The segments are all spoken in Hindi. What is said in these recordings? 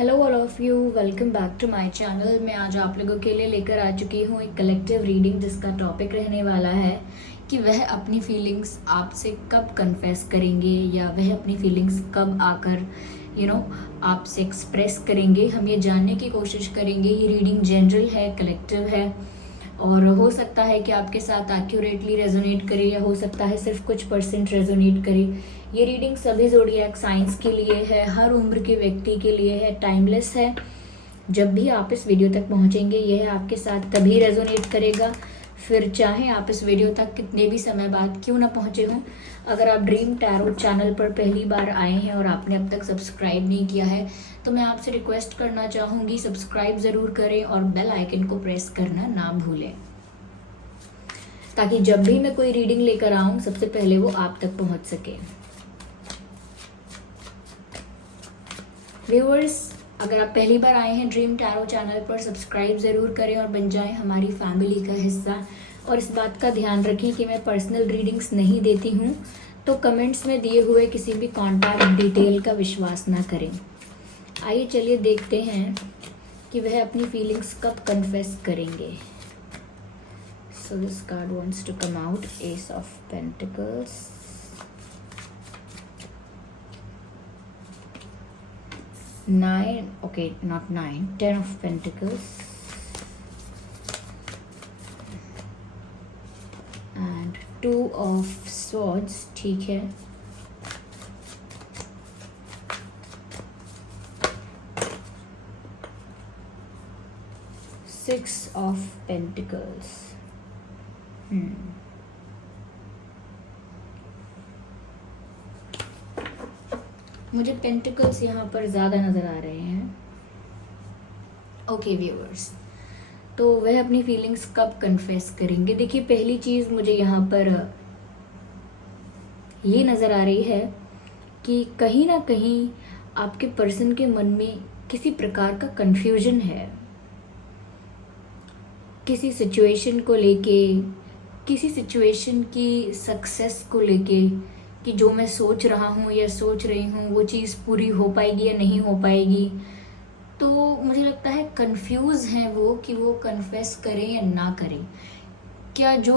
Hello all of you, welcome back to my channel. मैं आज आप लोगों के लिए लेकर आ चुकी हूँ एक कलेक्टिव रीडिंग जिसका टॉपिक रहने वाला है कि वह अपनी फीलिंग्स आपसे कब कन्फेस करेंगे या वह अपनी फीलिंग्स कब आकर आपसे एक्सप्रेस करेंगे। हम ये जानने की कोशिश करेंगे। ये रीडिंग जनरल है, कलेक्टिव है और हो सकता है कि आपके साथ एक्यूरेटली रेजोनेट करे या हो सकता है सिर्फ कुछ परसेंट रेजोनेट करे। ये रीडिंग सभी ज़ोडिएक साइंस के लिए है, हर उम्र के व्यक्ति के लिए है, टाइमलेस है। जब भी आप इस वीडियो तक पहुंचेंगे यह आपके साथ तभी रेजोनेट करेगा, फिर चाहे आप इस वीडियो तक कितने भी समय बाद क्यों ना पहुंचे हों। अगर आप ड्रीम टैरो चैनल पर पहली बार आए हैं और आपने अब तक सब्सक्राइब नहीं किया है तो मैं आपसे रिक्वेस्ट करना चाहूँगी, सब्सक्राइब ज़रूर करें और बेल आइकन को प्रेस करना ना भूलें ताकि जब भी मैं कोई रीडिंग लेकर आऊँ सबसे पहले वो आप तक पहुँच सके। व्यूअर्स, अगर आप पहली बार आए हैं ड्रीम टैरो चैनल पर, सब्सक्राइब ज़रूर करें और बन जाएं हमारी फैमिली का हिस्सा। और इस बात का ध्यान रखें कि मैं पर्सनल रीडिंग्स नहीं देती हूँ, तो कमेंट्स में दिए हुए किसी भी कॉन्टैक्ट डिटेल का विश्वास ना करें। आइए चलिए देखते हैं कि वह अपनी फीलिंग्स कब कन्फेस करेंगे। So this card wants to come out, ace of pentacles, 9, okay, not 9, 10 of Pentacles and 2 of Swords, ठीक है। Six of Pentacles, मुझे पेंटिकल्स यहाँ पर ज़्यादा नज़र आ रहे हैं। ओके व्यूअर्स, तो वह अपनी फीलिंग्स कब कन्फेस करेंगे। देखिए, पहली चीज़ मुझे यहाँ पर ये नज़र आ रही है कि कहीं ना कहीं आपके पर्सन के मन में किसी प्रकार का कन्फ्यूजन है, किसी सिचुएशन को लेके, किसी सिचुएशन की सक्सेस को लेके कि जो मैं सोच रहा हूँ या सोच रही हूँ वो चीज़ पूरी हो पाएगी या नहीं हो पाएगी। तो मुझे लगता है कंफ्यूज हैं वो कि वो कन्फेस करें या ना करें। क्या जो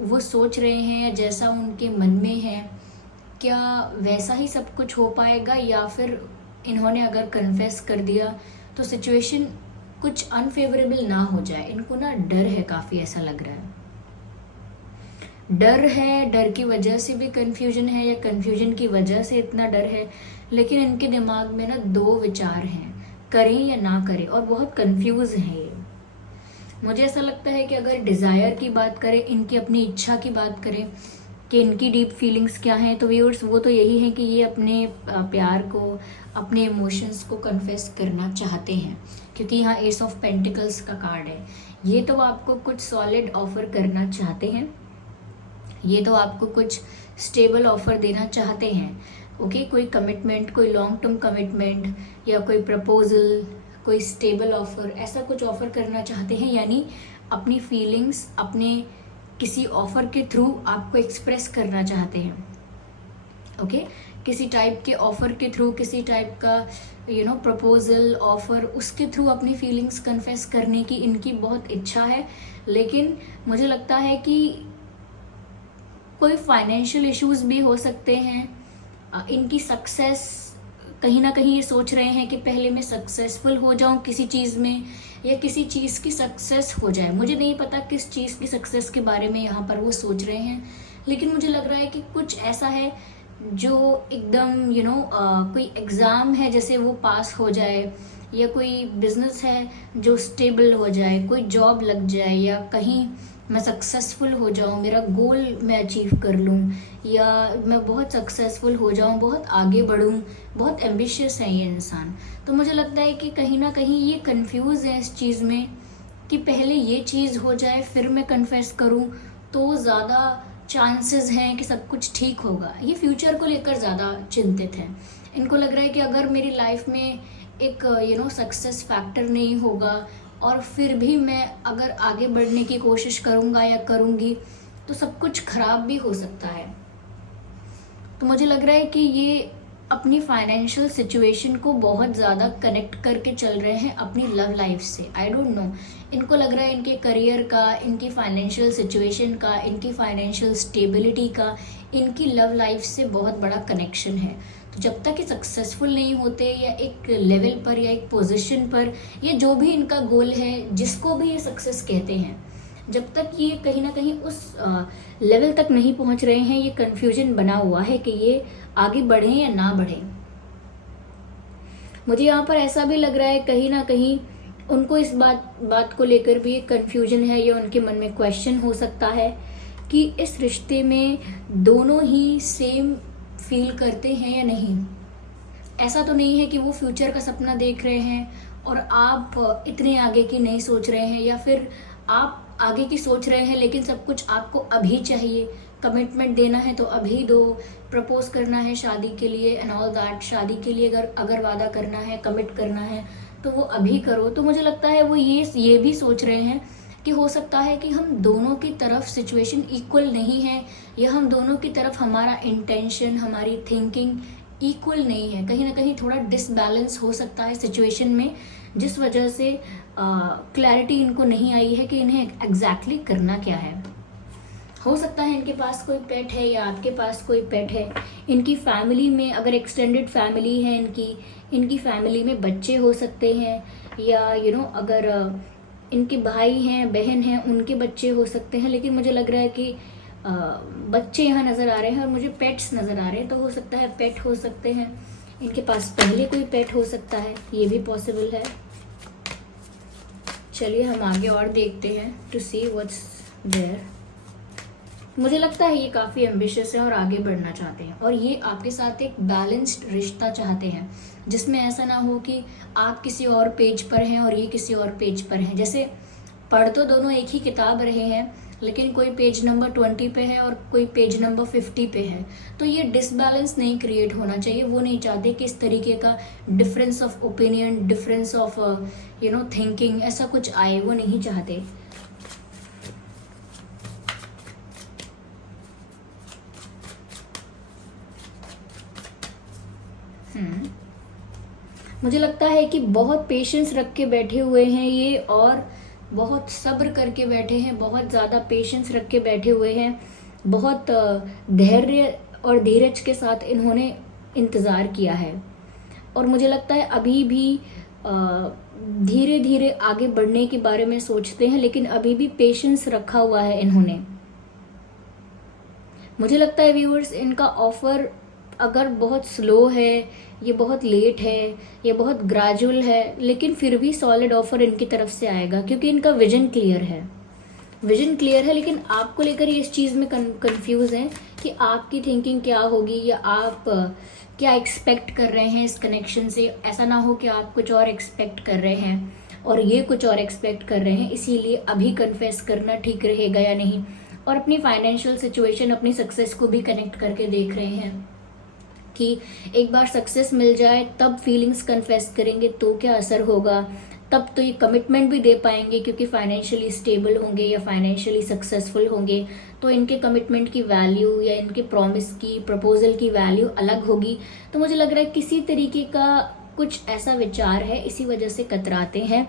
वो सोच रहे हैं या जैसा उनके मन में है क्या वैसा ही सब कुछ हो पाएगा, या फिर इन्होंने अगर कन्फेस कर दिया तो सिचुएशन कुछ अनफेवरेबल ना हो जाए। इनको ना डर है काफ़ी, ऐसा लग रहा है। डर है, डर की वजह से भी कंफ्यूजन है या कंफ्यूजन की वजह से इतना डर है। लेकिन इनके दिमाग में ना दो विचार हैं, करें या ना करें, और बहुत कंफ्यूज हैं ये। मुझे ऐसा लगता है कि अगर डिज़ायर की बात करें, इनकी अपनी इच्छा की बात करें कि इनकी डीप फीलिंग्स क्या हैं, तो व्यूअर्स वो तो यही है कि ये अपने प्यार को, अपने इमोशंस को कन्फेस करना चाहते हैं, क्योंकि यहाँ एस ऑफ पेंटिकल्स का कार्ड है। ये तो आपको कुछ सॉलिड ऑफर करना चाहते हैं, ये तो आपको कुछ स्टेबल ऑफर देना चाहते हैं। ओके, कोई कमिटमेंट, कोई लॉन्ग टर्म कमिटमेंट या कोई प्रपोजल, कोई स्टेबल ऑफर, ऐसा कुछ ऑफर करना चाहते हैं। यानी अपनी फीलिंग्स अपने किसी ऑफर के थ्रू आपको एक्सप्रेस करना चाहते हैं। ओके, किसी टाइप के ऑफर के थ्रू, किसी टाइप का प्रपोजल, ऑफर, उसके थ्रू अपनी फीलिंग्स कन्फेस करने की इनकी बहुत इच्छा है। लेकिन मुझे लगता है कि कोई फाइनेंशियल इश्यूज भी हो सकते हैं। इनकी सक्सेस, कहीं ना कहीं ये सोच रहे हैं कि पहले मैं सक्सेसफुल हो जाऊं किसी चीज़ में, या किसी चीज़ की सक्सेस हो जाए। मुझे नहीं पता किस चीज़ की सक्सेस के बारे में यहाँ पर वो सोच रहे हैं, लेकिन मुझे लग रहा है कि कुछ ऐसा है जो एकदम कोई एग्ज़ाम है जैसे वो पास हो जाए, या कोई बिजनेस है जो स्टेबल हो जाए, कोई जॉब लग जाए, या कहीं मैं सक्सेसफुल हो जाऊं, मेरा गोल मैं अचीव कर लूं, या मैं बहुत सक्सेसफुल हो जाऊं, बहुत आगे बढ़ूं। बहुत एम्बिशियस है ये इंसान। तो मुझे लगता है कि कहीं ना कहीं ये कंफ्यूज है इस चीज़ में कि पहले ये चीज़ हो जाए फिर मैं कन्फेस करूं तो ज़्यादा चांसेस हैं कि सब कुछ ठीक होगा। ये फ्यूचर को लेकर ज़्यादा चिंतित है। इनको लग रहा है कि अगर मेरी लाइफ में एक सक्सेस फैक्टर नहीं होगा और फिर भी मैं अगर आगे बढ़ने की कोशिश करूँगा या करूँगी तो सब कुछ खराब भी हो सकता है। तो मुझे लग रहा है कि ये अपनी फाइनेंशियल सिचुएशन को बहुत ज़्यादा कनेक्ट करके चल रहे हैं अपनी लव लाइफ से। आई डोंट नो, इनको लग रहा है इनके करियर का, इनकी फाइनेंशियल सिचुएशन का, इनकी फाइनेंशियल स्टेबिलिटी का, इनकी लव लाइफ से बहुत बड़ा कनेक्शन है। तो जब तक ये सक्सेसफुल नहीं होते या एक लेवल पर या एक पोजीशन पर, या जो भी इनका गोल है, जिसको भी ये सक्सेस कहते हैं, जब तक ये कहीं ना कहीं उस लेवल तक नहीं पहुंच रहे हैं, ये कंफ्यूजन बना हुआ है कि ये आगे बढ़े या ना बढ़े। मुझे यहाँ पर ऐसा भी लग रहा है कहीं ना कहीं उनको इस बात को लेकर भी एक कंफ्यूजन है, या उनके मन में क्वेश्चन हो सकता है कि इस रिश्ते में दोनों ही सेम फील करते हैं या नहीं। ऐसा तो नहीं है कि वो फ्यूचर का सपना देख रहे हैं और आप इतने आगे की नहीं सोच रहे हैं, या फिर आप आगे की सोच रहे हैं लेकिन सब कुछ आपको अभी चाहिए। कमिटमेंट देना है तो अभी दो, प्रपोज करना है शादी के लिए एंड ऑल दैट, शादी के लिए अगर वादा करना है, कमिट करना है तो वो अभी करो। तो मुझे लगता है वो ये भी सोच रहे हैं कि हो सकता है कि हम दोनों की तरफ सिचुएशन इक्वल नहीं है, या हम दोनों की तरफ हमारा इंटेंशन, हमारी थिंकिंग इक्वल नहीं है। कहीं ना कहीं थोड़ा डिसबैलेंस हो सकता है सिचुएशन में, जिस वजह से क्लैरिटी इनको नहीं आई है कि इन्हें एग्जैक्टली करना क्या है। हो सकता है इनके पास कोई पेट है या आपके पास कोई पेट है। इनकी फैमिली में अगर एक्सटेंडेड फैमिली है इनकी फैमिली में बच्चे हो सकते हैं, या अगर इनके भाई हैं, बहन हैं, उनके बच्चे हो सकते हैं। लेकिन मुझे लग रहा है कि बच्चे यहाँ नज़र आ रहे हैं और मुझे पेट्स नज़र आ रहे हैं। तो हो सकता है पेट हो सकते हैं, इनके पास पहले कोई पेट हो सकता है, ये भी पॉसिबल है। चलिए हम आगे और देखते हैं टू सी व्हाट्स देयर। मुझे लगता है ये काफ़ी एम्बिशियस है और आगे बढ़ना चाहते हैं, और ये आपके साथ एक बैलेंस्ड रिश्ता चाहते हैं, जिसमें ऐसा ना हो कि आप किसी और पेज पर हैं और ये किसी और पेज पर हैं। जैसे पढ़ तो दोनों एक ही किताब रहे हैं, लेकिन कोई पेज नंबर 20 पे है और कोई पेज नंबर 50 पे है। तो ये डिसबैलेंस नहीं क्रिएट होना चाहिए। वो नहीं चाहते कि इस तरीके का difference of opinion, difference of thinking ऐसा कुछ आए, वो नहीं चाहते। मुझे लगता है कि बहुत पेशेंस रख के बैठे हुए हैं ये, और बहुत सब्र करके बैठे हैं, बहुत ज़्यादा पेशेंस रख के बैठे हुए हैं, बहुत धैर्य और धीरज के साथ इन्होंने इंतज़ार किया है। और मुझे लगता है अभी भी धीरे धीरे आगे बढ़ने के बारे में सोचते हैं, लेकिन अभी भी पेशेंस रखा हुआ है इन्होंने। मुझे लगता है व्यूअर्स, इनका ऑफर अगर बहुत स्लो है, ये बहुत लेट है, ये बहुत ग्रेजुअल है, लेकिन फिर भी सॉलिड ऑफर इनकी तरफ से आएगा, क्योंकि इनका विजन क्लियर है। विजन क्लियर है, लेकिन आपको लेकर ये इस चीज़ में कंफ्यूज हैं कि आपकी थिंकिंग क्या होगी, या आप क्या एक्सपेक्ट कर रहे हैं इस कनेक्शन से। ऐसा ना हो कि आप कुछ और एक्सपेक्ट कर रहे हैं और ये कुछ और एक्सपेक्ट कर रहे हैं, इसीलिए अभी कन्फेस करना ठीक रहेगा या नहीं। और अपनी फाइनेंशियल सिचुएशन, अपनी सक्सेस को भी कनेक्ट करके देख रहे हैं कि एक बार सक्सेस मिल जाए तब फीलिंग्स कन्फेस करेंगे तो क्या असर होगा, तब तो ये कमिटमेंट भी दे पाएंगे, क्योंकि फाइनेंशियली स्टेबल होंगे या फाइनेंशियली सक्सेसफुल होंगे तो इनके कमिटमेंट की वैल्यू या इनके प्रॉमिस की, प्रपोजल की वैल्यू अलग होगी। तो मुझे लग रहा है किसी तरीके का कुछ ऐसा विचार है, इसी वजह से कतराते हैं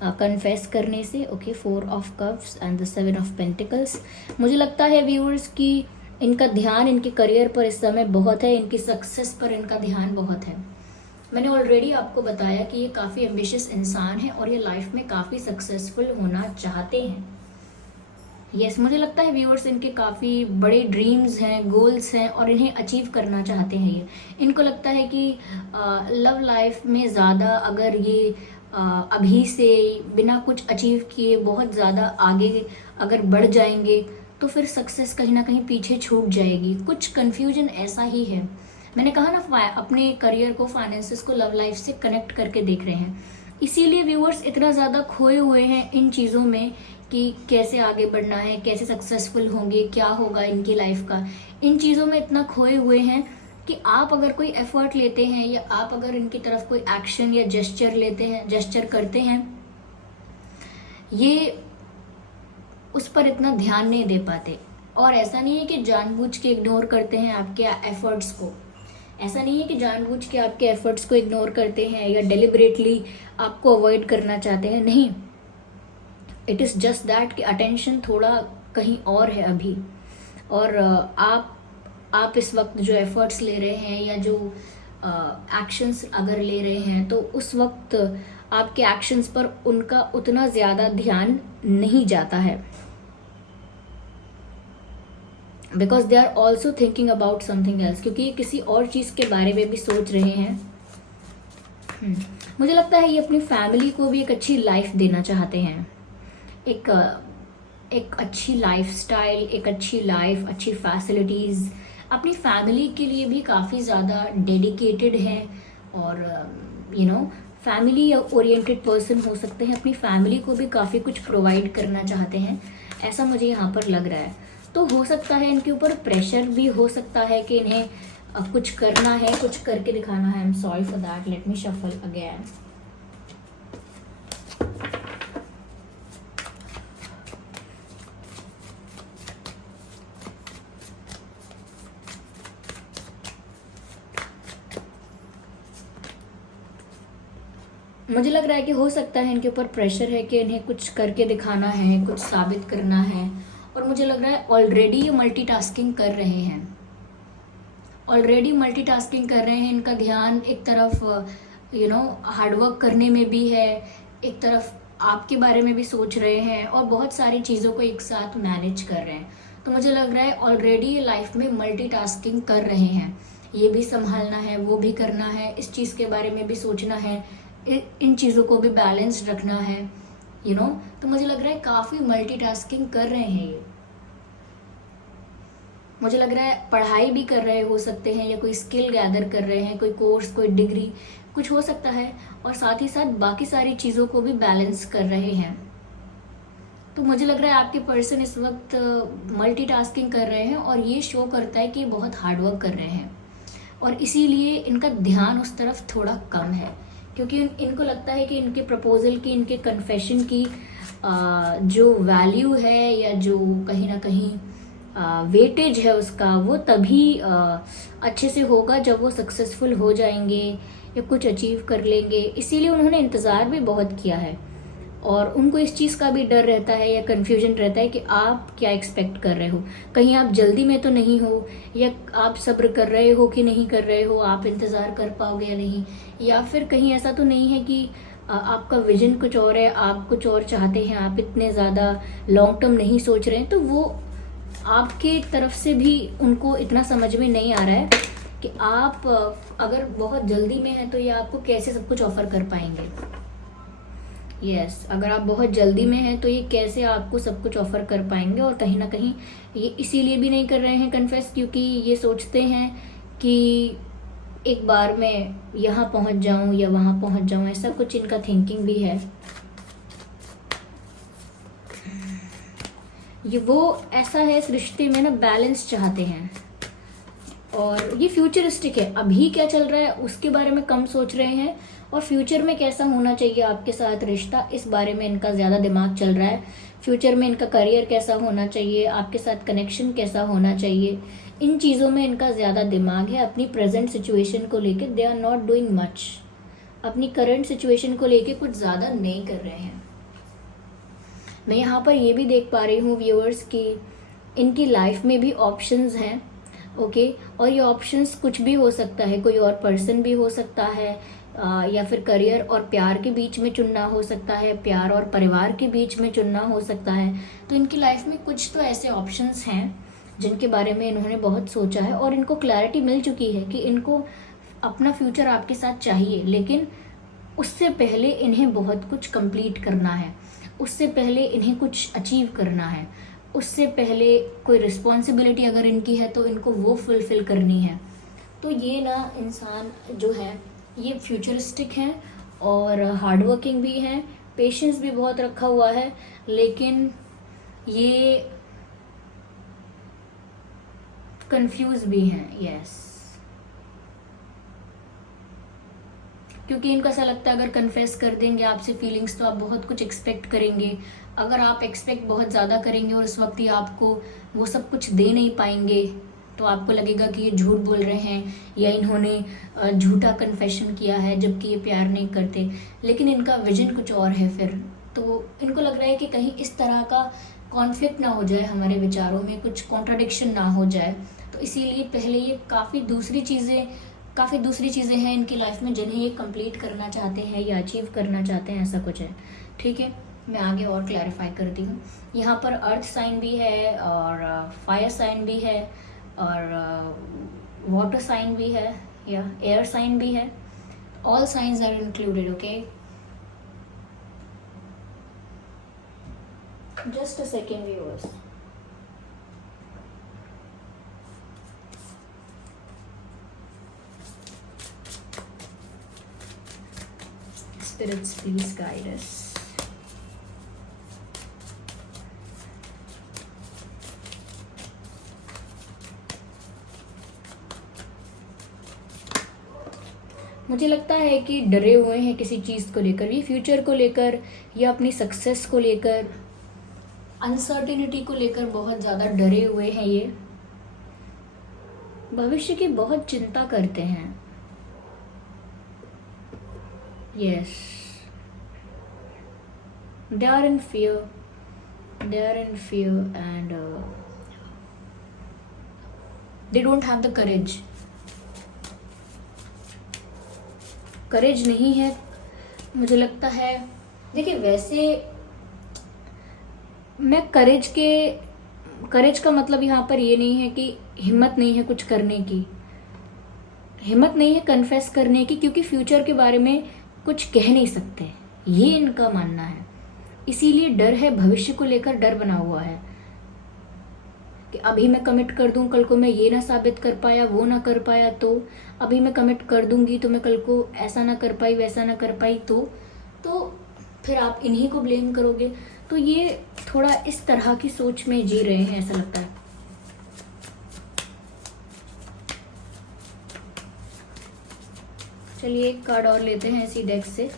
कन्फेस करने से। Okay, 4 of cups and the 7 of pentacles. मुझे लगता है व्यूअर्स की इनका ध्यान इनके करियर पर इस समय बहुत है, इनकी सक्सेस पर इनका ध्यान बहुत है। मैंने ऑलरेडी आपको बताया कि ये काफ़ी एम्बिशियस इंसान है और ये लाइफ में काफ़ी सक्सेसफुल होना चाहते हैं। यस, मुझे लगता है व्यूअर्स इनके काफ़ी बड़े ड्रीम्स हैं, गोल्स हैं, और इन्हें अचीव करना चाहते हैं ये। इनको लगता है कि लव लाइफ में ज़्यादा अगर ये अभी से बिना कुछ अचीव किए बहुत ज़्यादा आगे अगर बढ़ जाएंगे तो फिर सक्सेस कहीं ना कहीं पीछे छूट जाएगी। कुछ कन्फ्यूजन ऐसा ही है। मैंने कहा ना, अपने करियर को, फाइनेंसेस को लव लाइफ से कनेक्ट करके देख रहे हैं, इसीलिए व्यूअर्स इतना ज़्यादा खोए हुए हैं इन चीज़ों में कि कैसे आगे बढ़ना है, कैसे सक्सेसफुल होंगे, क्या होगा इनकी लाइफ का। इन चीज़ों में इतना खोए हुए हैं कि आप अगर कोई एफर्ट लेते हैं या आप अगर इनकी तरफ कोई एक्शन या जेस्चर लेते हैं, जेस्चर करते हैं, ये उस पर इतना ध्यान नहीं दे पाते। और ऐसा नहीं है कि जानबूझ के इग्नोर करते हैं आपके एफर्ट्स को, ऐसा नहीं है कि जानबूझ के आपके एफर्ट्स को इग्नोर करते हैं या डेलिबरेटली आपको अवॉइड करना चाहते हैं, नहीं। इट इज़ जस्ट दैट कि अटेंशन थोड़ा कहीं और है अभी। और आप इस वक्त जो एफर्ट्स ले रहे हैं या जो एक्शंस अगर ले रहे हैं, तो उस वक्त आपके एक्शंस पर उनका उतना ज़्यादा ध्यान नहीं जाता है, because they are also thinking about something else, क्योंकि ये किसी और चीज़ के बारे में भी सोच रहे हैं। मुझे लगता है ये अपनी फैमिली को भी एक अच्छी लाइफ देना चाहते हैं, एक अच्छी लाइफस्टाइल, एक अच्छी लाइफ, अच्छी फैसिलिटीज़, अपनी फैमिली के लिए भी काफ़ी ज़्यादा डेडिकेटेड हैं। और फैमिली ओरिएंटेड पर्सन हो सकते हैं, अपनी फैमिली को भी काफ़ी कुछ प्रोवाइड करना चाहते हैं, ऐसा मुझे यहाँ पर लग रहा है। तो हो सकता है इनके ऊपर प्रेशर भी हो सकता है कि इन्हें कुछ करना है, कुछ करके दिखाना है। I am sorry for that, let me shuffle again. मुझे लग रहा है कि हो सकता है इनके ऊपर प्रेशर है कि इन्हें कुछ करके दिखाना है, कुछ साबित करना है। और मुझे लग रहा है ऑलरेडी ये मल्टीटास्किंग कर रहे हैं, ऑलरेडी मल्टीटास्किंग कर रहे हैं। इनका ध्यान एक तरफ हार्डवर्क करने में भी है, एक तरफ आपके बारे में भी सोच रहे हैं, और बहुत सारी चीज़ों को एक साथ मैनेज कर रहे हैं। तो मुझे लग रहा है ऑलरेडी ये लाइफ में मल्टीटास्किंग कर रहे हैं। ये भी संभालना है, वो भी करना है, इस चीज़ के बारे में भी सोचना है, इन चीज़ों को भी बैलेंस रखना है, तो मुझे लग रहा है काफ़ी मल्टीटास्किंग कर रहे हैं ये। मुझे लग रहा है पढ़ाई भी कर रहे हो सकते हैं, या कोई स्किल गैदर कर रहे हैं, कोई कोर्स, कोई डिग्री, कुछ हो सकता है, और साथ ही साथ बाकी सारी चीज़ों को भी बैलेंस कर रहे हैं। तो मुझे लग रहा है आपके पर्सन इस वक्त मल्टीटास्किंग कर रहे हैं, और ये शो करता है कि बहुत हार्डवर्क कर रहे हैं, और इसीलिए इनका ध्यान उस तरफ थोड़ा कम है, क्योंकि इनको लगता है कि इनके प्रपोजल की, इनके कन्फेशन की जो वैल्यू है, या जो कहीं ना कहीं वेटेज है उसका, वो तभी अच्छे से होगा जब वो सक्सेसफुल हो जाएंगे या कुछ अचीव कर लेंगे। इसीलिए उन्होंने इंतज़ार भी बहुत किया है, और उनको इस चीज़ का भी डर रहता है या कन्फ्यूजन रहता है कि आप क्या एक्सपेक्ट कर रहे हो, कहीं आप जल्दी में तो नहीं हो, या आप सब्र कर रहे हो कि नहीं कर रहे हो, आप इंतज़ार कर पाओगे या नहीं, या फिर कहीं ऐसा तो नहीं है कि आपका विजन कुछ और है, आप कुछ और चाहते हैं, आप इतने ज़्यादा लॉन्ग टर्म नहीं सोच रहे हैं। तो वो आपके तरफ से भी उनको इतना समझ में नहीं आ रहा है कि आप अगर बहुत जल्दी में हैं तो ये आपको कैसे सब कुछ ऑफर कर पाएंगे। यस, अगर आप बहुत जल्दी में हैं तो ये कैसे आपको सब कुछ ऑफर कर पाएंगे। और कहीं ना कहीं ये इसीलिए भी नहीं कर रहे हैं कन्फेस, क्योंकि ये सोचते हैं कि एक बार मैं यहाँ पहुँच जाऊँ या वहाँ पहुँच जाऊँ, ऐसा कुछ इनका थिंकिंग भी है। ये वो ऐसा है, इस रिश्ते में ना बैलेंस चाहते हैं, और ये फ्यूचरिस्टिक है। अभी क्या चल रहा है उसके बारे में कम सोच रहे हैं, और फ्यूचर में कैसा होना चाहिए आपके साथ रिश्ता, इस बारे में इनका ज़्यादा दिमाग चल रहा है। फ्यूचर में इनका करियर कैसा होना चाहिए, आपके साथ कनेक्शन कैसा होना चाहिए, इन चीज़ों में इनका ज़्यादा दिमाग है। अपनी प्रेजेंट सिचुएशन को लेके they are not doing much, अपनी करंट सिचुएशन को लेके कुछ ज़्यादा नहीं कर रहे हैं। मैं यहाँ पर ये भी देख पा रही हूँ व्यूअर्स कि इनकी लाइफ में भी ऑप्शंस हैं, ओके। और ये ऑप्शंस कुछ भी हो सकता है, कोई और पर्सन भी हो सकता है, या फिर करियर और प्यार के बीच में चुनना हो सकता है, प्यार और परिवार के बीच में चुनना हो सकता है। तो इनकी लाइफ में कुछ तो ऐसे ऑप्शंस हैं जिनके बारे में इन्होंने बहुत सोचा है, और इनको क्लैरिटी मिल चुकी है कि इनको अपना फ्यूचर आपके साथ चाहिए, लेकिन उससे पहले इन्हें बहुत कुछ कंप्लीट करना है, उससे पहले इन्हें कुछ अचीव करना है, उससे पहले कोई रिस्पॉन्सिबिलिटी अगर इनकी है तो इनको वो फुलफिल करनी है। तो ये ना इंसान जो है ये फ्यूचरिस्टिक है और हार्डवर्किंग भी है, पेशेंस भी बहुत रखा हुआ है, लेकिन ये कंफ्यूज भी हैं। यस, क्योंकि इनको ऐसा लगता है अगर कन्फेस कर देंगे आपसे फीलिंग्स तो आप बहुत कुछ एक्सपेक्ट करेंगे। अगर आप एक्सपेक्ट बहुत ज़्यादा करेंगे और इस वक्त ही आपको वो सब कुछ दे नहीं पाएंगे तो आपको लगेगा कि ये झूठ बोल रहे हैं या इन्होंने झूठा कन्फेशन किया है, जबकि ये प्यार नहीं करते, लेकिन इनका विजन कुछ और है फिर। तो इनको लग रहा है कि कहीं इस तरह का कॉन्फ्लिक्ट ना हो जाए, हमारे विचारों में कुछ कॉन्ट्राडिक्शन ना हो जाए, तो इसीलिए पहले ये काफ़ी दूसरी चीज़ें हैं इनकी लाइफ में जिन्हें ये कंप्लीट करना चाहते हैं या अचीव करना चाहते हैं, ऐसा कुछ है। ठीक है, मैं आगे और क्लैरिफाई करती हूँ। यहाँ पर अर्थ साइन भी है और फायर साइन भी है और वाटर साइन भी है या एयर साइन भी है। All signs are included, okay. Just a second viewers. Spirits, please guide us. मुझे लगता है कि डरे हुए हैं किसी चीज़ को लेकर, ये फ्यूचर को लेकर या अपनी सक्सेस को लेकर, अनसर्टेनिटी को लेकर बहुत ज़्यादा डरे हुए हैं। ये भविष्य की बहुत चिंता करते हैं। Yes, they are in fear. And they don't have the courage. करेज नहीं है, मुझे लगता है। देखिए, वैसे मैं करेज का मतलब यहाँ पर ये नहीं है कि हिम्मत नहीं है कुछ करने की, हिम्मत नहीं है कन्फेस करने की, क्योंकि फ्यूचर के बारे में कुछ कह नहीं सकते, ये इनका मानना है। इसीलिए डर है, भविष्य को लेकर डर बना हुआ है कि अभी मैं कमिट कर दूं, कल को मैं ये ना साबित कर पाया, वो ना कर पाया, तो अभी मैं कमिट कर दूंगी तो मैं कल को ऐसा ना कर पाई, वैसा ना कर पाई, तो फिर आप इन्हीं को ब्लेम करोगे। तो ये थोड़ा इस तरह की सोच में जी रहे हैं, ऐसा लगता है। चलिए एक कार्ड और लेते हैं इसी डेक से।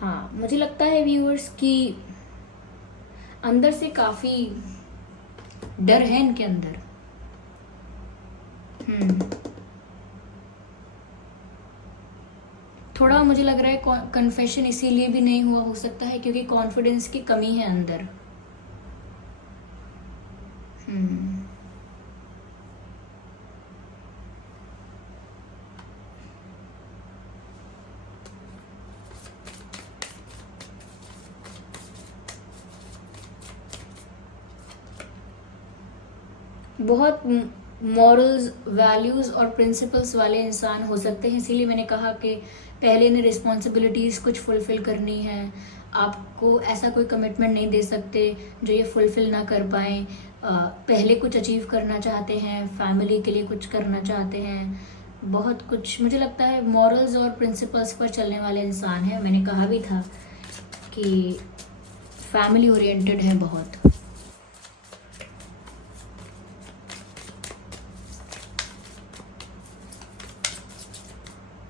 हाँ, मुझे लगता है व्यूअर्स कि अंदर से काफी डर है इनके अंदर। थोड़ा मुझे लग रहा है कन्फेशन इसीलिए भी नहीं हुआ, हो सकता है क्योंकि कॉन्फिडेंस की कमी है अंदर। बहुत मॉरल्स, वैल्यूज़ और प्रिंसिपल्स वाले इंसान हो सकते हैं, इसीलिए मैंने कहा कि पहले इन्हें रिस्पॉन्सिबिलिटीज़ कुछ फुलफ़िल करनी है। आपको ऐसा कोई कमिटमेंट नहीं दे सकते जो ये फुलफ़िल ना कर पाएँ। पहले कुछ अचीव करना चाहते हैं, फैमिली के लिए कुछ करना चाहते हैं, बहुत कुछ। मुझे लगता है मॉरल्स और प्रिंसिपल्स पर चलने वाले इंसान हैं। मैंने कहा भी था कि फैमिली ओरिएंटेड है बहुत।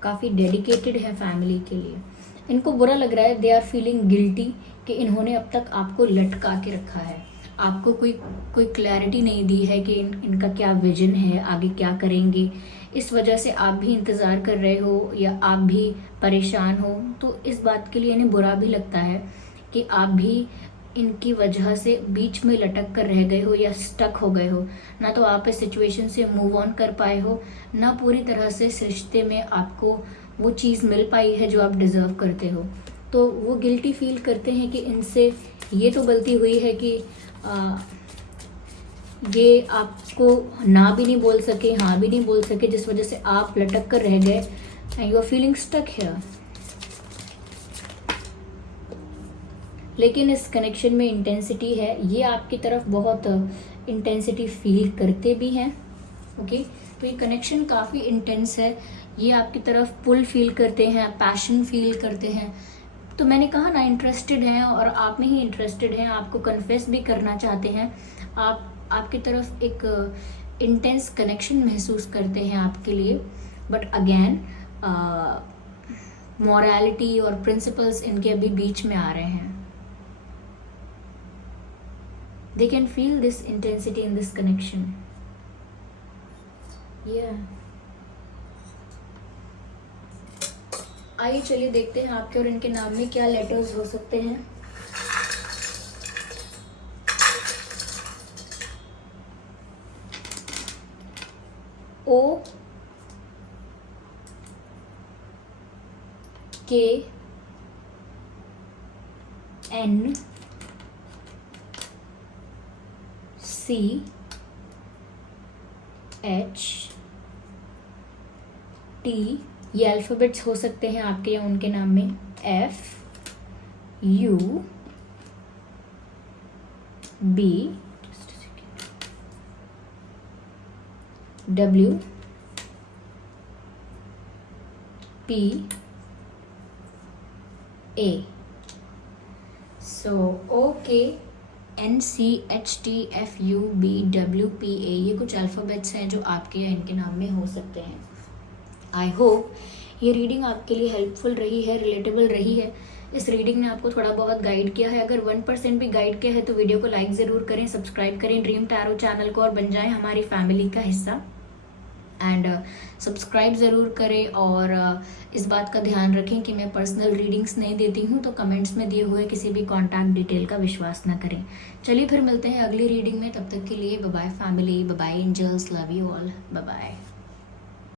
काफ़ी डेडिकेटेड है फैमिली के लिए। इनको बुरा लग रहा है, दे आर फीलिंग गिल्टी कि इन्होंने अब तक आपको लटका के रखा है, आपको कोई क्लैरिटी नहीं दी है कि इनका क्या विजन है, आगे क्या करेंगे। इस वजह से आप भी इंतज़ार कर रहे हो या आप भी परेशान हो, तो इस बात के लिए इन्हें बुरा भी लगता है कि आप भी इनकी वजह से बीच में लटक कर रह गए हो या स्टक हो गए हो। ना तो आप इस सिचुएशन से मूव ऑन कर पाए हो, ना पूरी तरह से इस रिश्ते में आपको वो चीज़ मिल पाई है जो आप डिज़र्व करते हो। तो वो गिल्टी फील करते हैं कि इनसे ये तो गलती हुई है कि ये आपको ना भी नहीं बोल सके, हाँ भी नहीं बोल सके, जिस वजह से आप लटक कर रह गए and you are feeling stuck here. लेकिन इस कनेक्शन में इंटेंसिटी है, ये आपकी तरफ बहुत इंटेंसिटी फील करते भी हैं। ओके, तो ये कनेक्शन काफ़ी इंटेंस है, ये आपकी तरफ पुल फील करते हैं, पैशन फील करते हैं। तो मैंने कहा ना, इंटरेस्टेड हैं और आप में ही इंटरेस्टेड हैं, आपको कन्फेस भी करना चाहते हैं। आपकी तरफ एक इंटेंस कनेक्शन महसूस करते हैं आपके लिए। बट अगेन मॉरलिटी और प्रिंसिपल्स इनके अभी बीच में आ रहे हैं। They can feel this intensity in this connection. Yeah. आइए चलिए देखते हैं आपके और इनके नाम में क्या लेटर्स हो सकते हैं. O K N C H T, ये अल्फ़ाबेट्स हो सकते हैं आपके या उनके नाम में. F U B W P A. So O K N C H T F U B W P A, ये कुछ अल्फ़ाबेट्स हैं जो आपके या इनके नाम में हो सकते हैं. आई होप ये रीडिंग आपके लिए हेल्पफुल रही है, रिलेटेबल रही है. इस रीडिंग ने आपको थोड़ा बहुत गाइड किया है. अगर 1% भी गाइड किया है तो वीडियो को लाइक ज़रूर करें, सब्सक्राइब करें ड्रीम टैरो चैनल को और बन जाएं हमारी फैमिली का हिस्सा. एंड सब्सक्राइब ज़रूर करें और इस बात का ध्यान रखें कि मैं पर्सनल रीडिंग्स नहीं देती हूँ, तो कमेंट्स में दिए हुए किसी भी कॉन्टैक्ट डिटेल का विश्वास ना करें. चलिए फिर मिलते हैं अगली रीडिंग में. तब तक के लिए bye bye family, bye bye angels, love you all, bye bye.